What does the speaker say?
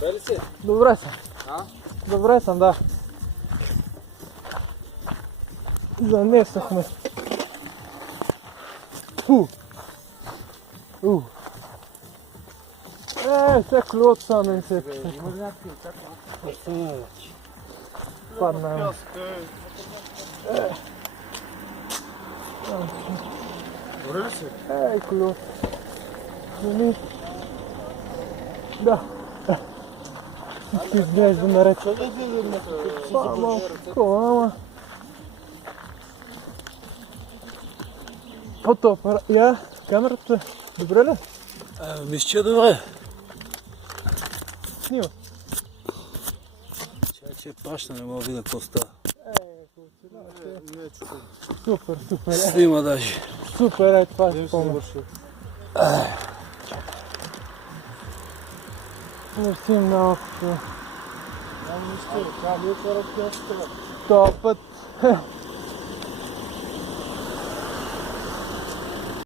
Добре ли си? Добре съм. А? Добре съм, да. Занесохме. Се клюват са на инсекти. Има ли някакви очаквания? Падна. Добре ли си? Клюват. Да. Всичко изглежда наред. Ама. Фотоапарат. Я, камерата. Добре ли? Мисля, че е добре. Снима. Чакай, че праща, не мога да видя какво става. Супер, супер. Снима даже. Супер, това ще помня. Мерси много. Няма нищо, това ми е това разпящата. Това път